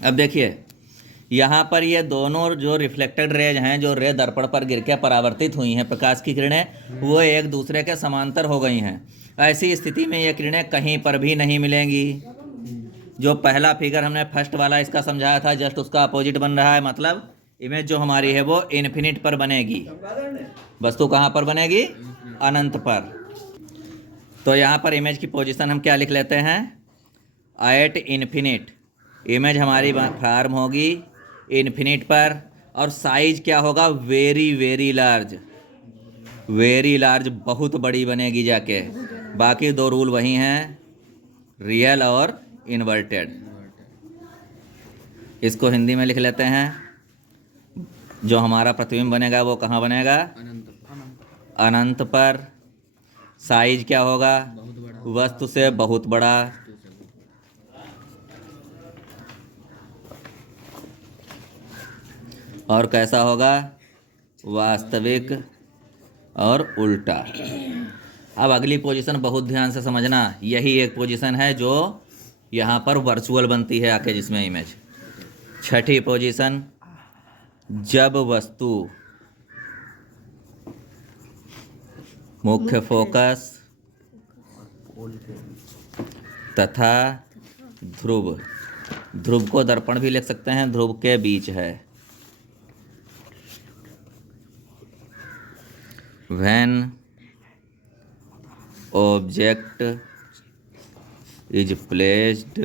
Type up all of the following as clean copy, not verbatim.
अब देखिए यहाँ पर ये दोनों जो रिफ्लेक्टेड रेज हैं, जो रे दर्पण पर गिर के परावर्तित हुई हैं प्रकाश की किरणें, वो एक दूसरे के समांतर हो गई हैं। ऐसी स्थिति में ये किरणें कहीं पर भी नहीं मिलेंगी। जो पहला फिगर हमने फर्स्ट वाला इसका समझाया था, जस्ट उसका अपोजिट बन रहा है। मतलब इमेज जो हमारी है वो इन्फिनिट पर बनेगी। वस्तु कहाँ पर बनेगी? अनंत पर। तो यहाँ पर इमेज की पोजीशन हम क्या लिख लेते हैं? At infinite. इमेज हमारी फॉर्म होगी इन्फिनिट पर, और साइज क्या होगा? Very very large. Very large, बहुत बड़ी बनेगी जाके। बाकी दो रूल वही हैं, रियल और इन्वर्टेड। इसको हिंदी में लिख लेते हैं। जो हमारा प्रतिबिंब बनेगा वो कहाँ बनेगा? अनंत पर। साइज क्या होगा? वस्तु से बहुत बड़ा। और कैसा होगा? वास्तविक और उल्टा। अब अगली पोजीशन बहुत ध्यान से समझना। यही एक पोजीशन है जो यहाँ पर वर्चुअल बनती है आके, जिसमें इमेज। छठी पोजीशन, जब वस्तु मुख्य फोकस तथा ध्रुव, ध्रुव को दर्पण भी लिख सकते हैं, ध्रुव के बीच है। When object is placed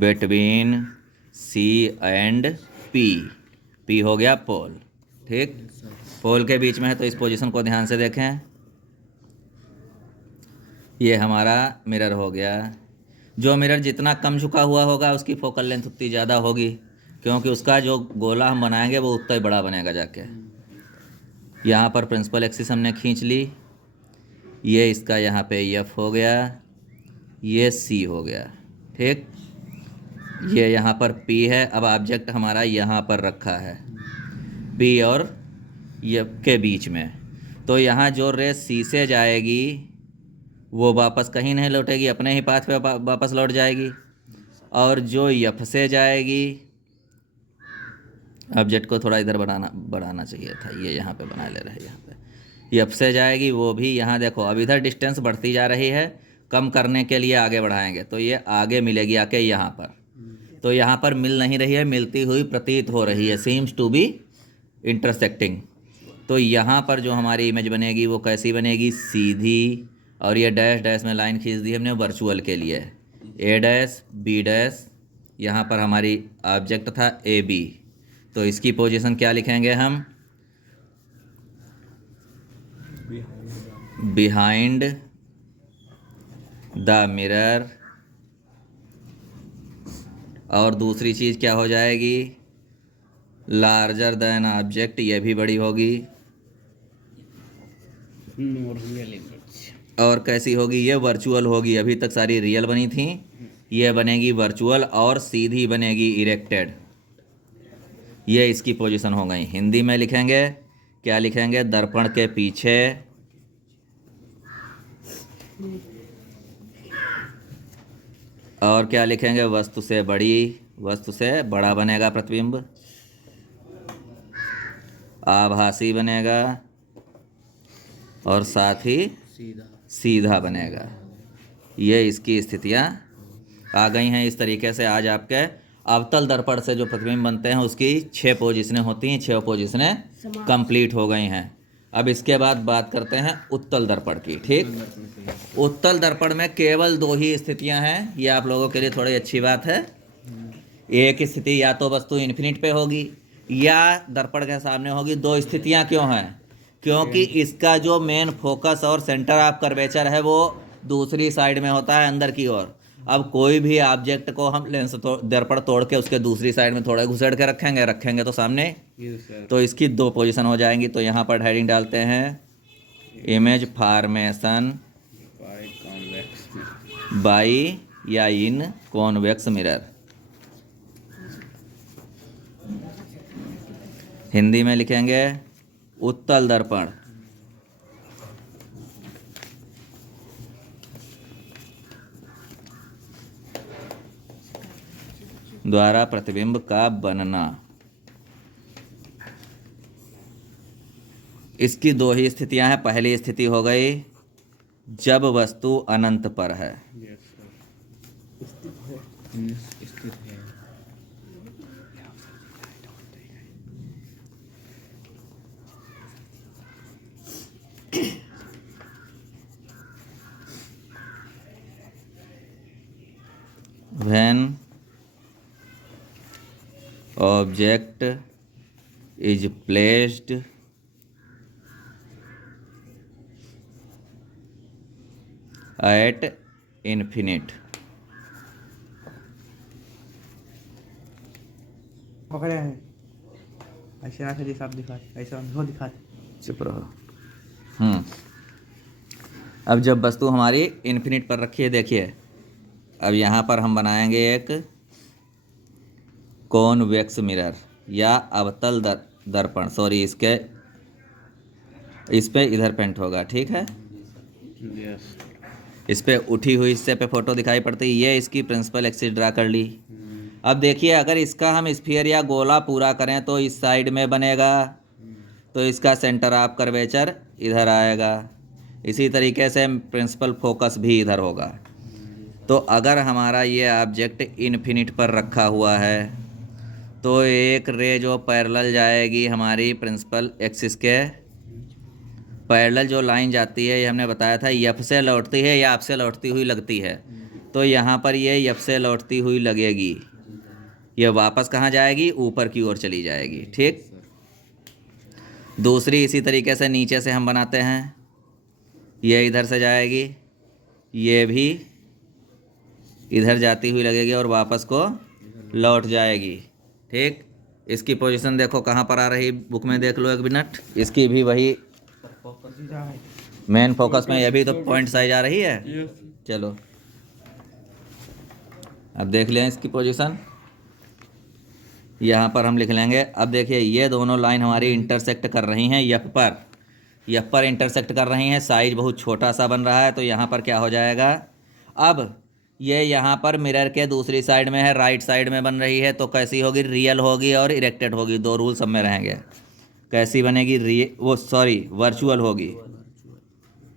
between C and P, P हो गया पोल, ठीक। पोल के बीच में है, तो इस पोजीशन को ध्यान से देखें। ये हमारा मिरर हो गया। जो मिरर जितना कम झुका हुआ होगा उसकी फोकल लेंथ उतनी ज़्यादा होगी, क्योंकि उसका जो गोला हम बनाएंगे वो उतना ही बड़ा बनेगा जाके। यहाँ पर प्रिंसिपल एक्सिस हमने खींच ली। ये इसका यहाँ पे एफ हो गया, ये सी हो गया, ठीक। ये यहाँ पर पी है। अब ऑब्जेक्ट हमारा यहाँ पर रखा है, पी और एफ के बीच में। तो यहाँ जो रे सी से जाएगी वो वापस कहीं नहीं लौटेगी, अपने ही पाथ पे वापस लौट जाएगी। और जो एफ से जाएगी, ऑब्जेक्ट को थोड़ा इधर बढ़ाना चाहिए था, ये यहाँ पे बना ले रहे हैं। यहाँ पे एफ से जाएगी, वो भी यहाँ देखो अब इधर डिस्टेंस बढ़ती जा रही है। कम करने के लिए आगे बढ़ाएंगे तो ये आगे मिलेगी आके यहाँ पर। तो यहाँ पर मिल नहीं रही है, मिलती हुई प्रतीत हो रही है, सीम्स टू बी इंटरसेक्टिंग। तो यहाँ पर जो हमारी इमेज बनेगी वो कैसी बनेगी? सीधी। और ये डैश डैश में लाइन खींच दी हमने वर्चुअल के लिए। ए डैश बी डैश, यहाँ पर हमारी ऑब्जेक्ट था ए बी, तो इसकी पोजीशन क्या लिखेंगे हम? Behind the mirror. और दूसरी चीज़ क्या हो जाएगी? लार्जर देन ऑब्जेक्ट, ये भी बड़ी होगी। और कैसी होगी? ये वर्चुअल होगी। अभी तक सारी रियल बनी थी, ये बनेगी वर्चुअल और सीधी बनेगी इरेक्टेड। ये इसकी पोजीशन हो गई। हिंदी में लिखेंगे, क्या लिखेंगे? दर्पण के पीछे और क्या लिखेंगे? वस्तु से बड़ी, वस्तु से बड़ा बनेगा प्रतिबिंब, आभासी बनेगा और साथ ही सीधा बनेगा। ये इसकी स्थितियाँ आ गई हैं। इस तरीके से आज आपके अवतल दर्पण से जो प्रतिबिंब बनते हैं उसकी 6 पोजीशनें होती हैं, 6 पोजीशनें कंप्लीट हो गई हैं। अब इसके बाद बात करते हैं उत्तल दर्पण की, ठीक। उत्तल दर्पण में केवल 2 ही स्थितियां हैं, ये आप लोगों के लिए थोड़ी अच्छी बात है। एक स्थिति या तो वस्तु इन्फिनिट पे होगी या दर्पण के सामने होगी। 2 स्थितियां क्यों हैं? क्योंकि इसका जो मेन फोकस और सेंटर ऑफ कर्वेचर है वो दूसरी साइड में होता है, अंदर की ओर। अब कोई भी ऑब्जेक्ट को हम लेंस दर्पण तोड़ के उसके दूसरी साइड में थोड़ा घुसेड़ के रखेंगे तो सामने, तो इसकी 2 पोजीशन हो जाएंगी। तो यहाँ पर हेडिंग डालते हैं इमेज फॉर्मेशन बाई या इन कॉन्वेक्स मिरर। हिंदी में लिखेंगे उत्तल दर्पण द्वारा प्रतिबिंब का बनना। इसकी दो ही स्थितियां हैं। पहली स्थिति हो गई जब वस्तु अनंत पर है। स्थित है। When object is placed at infinite, पकड़े हैं ऐसे आके दिखा ऐसा हो दिखा। चुप रहो। अब जब वस्तु हमारी इन्फिनिट पर रखी है, देखिए अब यहाँ पर हम बनाएंगे एक कॉन्वेक्स मिरर या अवतल दर्पण। सॉरी, इस पे इधर पेंट होगा, ठीक है। इस पे उठी हुई हिस्से पे फोटो दिखाई पड़ती है। ये इसकी प्रिंसिपल एक्सिस ड्रा कर ली। अब देखिए अगर इसका हम स्फीयर या गोला पूरा करें तो इस साइड में बनेगा, तो इसका सेंटर ऑफ कर्वेचर इधर आएगा। इसी तरीके से प्रिंसिपल फोकस भी इधर होगा। तो अगर हमारा ये ऑब्जेक्ट इन्फिनिट पर रखा हुआ है तो एक रे जो पैरेलल जाएगी हमारी प्रिंसिपल एक्सिस के पैरेलल, जो लाइन जाती है ये हमने बताया था एफ से लौटती है या आप से लौटती हुई लगती है। तो यहाँ पर ये एफ से लौटती हुई लगेगी, ये वापस कहाँ जाएगी, ऊपर की ओर चली जाएगी, ठीक। दूसरी इसी तरीके से नीचे से हम बनाते हैं, ये इधर से जाएगी, ये भी इधर जाती हुई लगेगी और वापस को लौट जाएगी, ठीक। इसकी पोजीशन देखो कहाँ पर आ रही, बुक में देख लो एक मिनट। इसकी भी वही मेन फोकस में, ये भी तो पॉइंट साइज आ रही है। चलो अब देख लें इसकी पोजीशन, यहाँ पर हम लिख लेंगे। अब देखिए ये दोनों लाइन हमारी इंटरसेक्ट कर रही हैं एफ पर इंटरसेक्ट कर रही हैं। साइज बहुत छोटा सा बन रहा है, तो यहाँ पर क्या हो जाएगा, अब ये यहाँ पर मिरर के दूसरी साइड में है, राइट साइड में बन रही है, तो कैसी होगी, रियल होगी और इरेक्टेड होगी। दो रूल सब में रहेंगे। कैसी बनेगी, वर्चुअल होगी।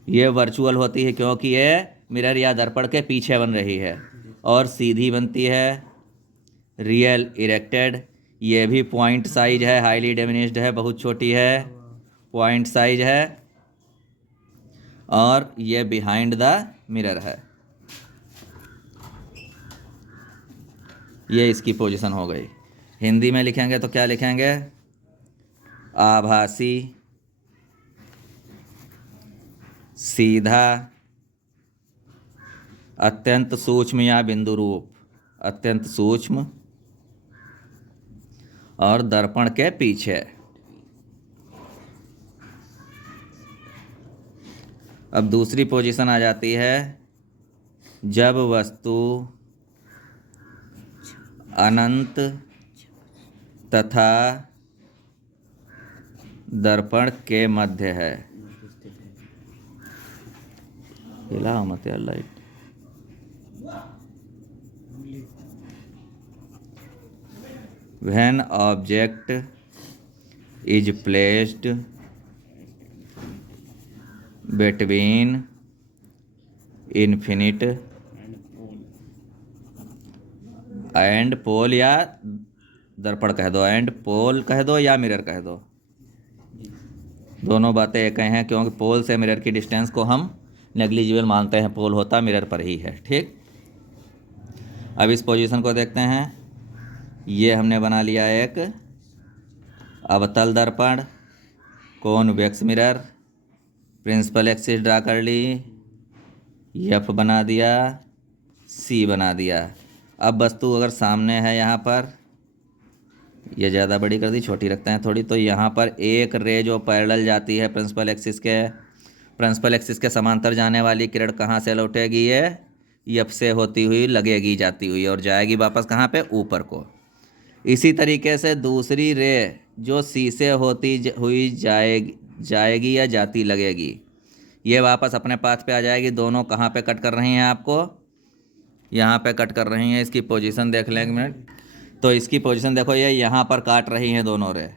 ये वर्चुअल होती है क्योंकि ये मिरर या दर्पण के पीछे बन रही है। और सीधी बनती है रियल इरेक्टेड। ये भी पॉइंट साइज है, हाईली डिमिनिश्ड है, बहुत छोटी है, पॉइंट साइज है। और ये बिहाइंड द मिरर है। ये इसकी पोजीशन हो गई। हिंदी में लिखेंगे तो क्या लिखेंगे, आभासी सीधा अत्यंत सूक्ष्म या बिंदु रूप, अत्यंत सूक्ष्म और दर्पण के पीछे। अब दूसरी पोजीशन आ जाती है जब वस्तु अनंत तथा दर्पण के मध्य है। हिला मत यार light. When object is placed between infinite and pole, या दर्पण कह दो, एंड पोल कह दो या मिरर कह दो, दोनों बातें एक हैं, क्योंकि पोल से मिरर की डिस्टेंस को हम नेग्लिजिबल मानते हैं। पोल होता मिरर पर ही है, ठीक। अब इस पोजीशन को देखते हैं। ये हमने बना लिया एक अवतल दर्पण, convex mirror, principal axis draw कर ली, एफ बना दिया, सी बना दिया। अब वस्तु अगर सामने है, यहाँ पर ये ज़्यादा बड़ी कर दी, छोटी रखते हैं थोड़ी, तो यहाँ पर एक रे जो पैरेलल जाती है प्रिंसिपल एक्सिस के समांतर जाने वाली किरण कहाँ से लौटेगी, ये एफ से होती हुई लगेगी जाती हुई, और जाएगी वापस कहाँ पे, ऊपर को। इसी तरीके से दूसरी रे जो सी से होती हुई जाएगी या जाती लगेगी, ये वापस अपने पाथ पे आ जाएगी। दोनों कहाँ पे कट कर रही हैं, आपको यहाँ पे कट कर रही हैं। इसकी पोजीशन देख लें एक मिनट। तो इसकी पोजीशन देखो, ये यहाँ पर काट रही हैं दोनों रे,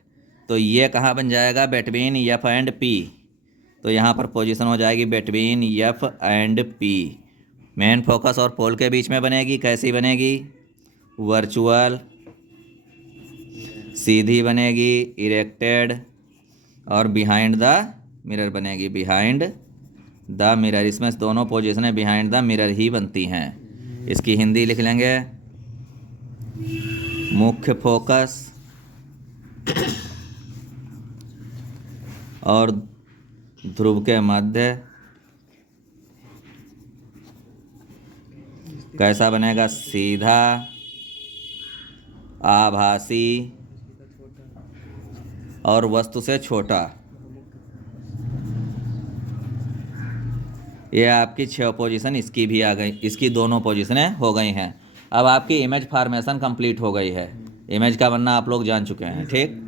तो ये कहाँ बन जाएगा, बिटवीन एफ एंड पी। तो यहाँ पर पोजीशन हो जाएगी between F and P. Main focus और पोल के बीच में बनेगी, कैसी बनेगी, वर्चुअल, सीधी बनेगी, इरेक्टेड, और बिहाइंड द मिरर बनेगी, बिहाइंड द मिरर। इसमें दोनों पोजीशनें बिहाइंड द मिरर ही बनती हैं। इसकी हिंदी लिख लेंगे, मुख्य फोकस और ध्रुव के मध्य कैसा बनेगा, सीधा, आभासी और वस्तु से छोटा। ये आपकी 6 पोजीशन इसकी भी आ गई, इसकी दोनों पोजीशनें हो गई हैं। अब आपकी इमेज फॉर्मेशन कंप्लीट हो गई है। इमेज का बनना आप लोग जान चुके हैं, ठीक।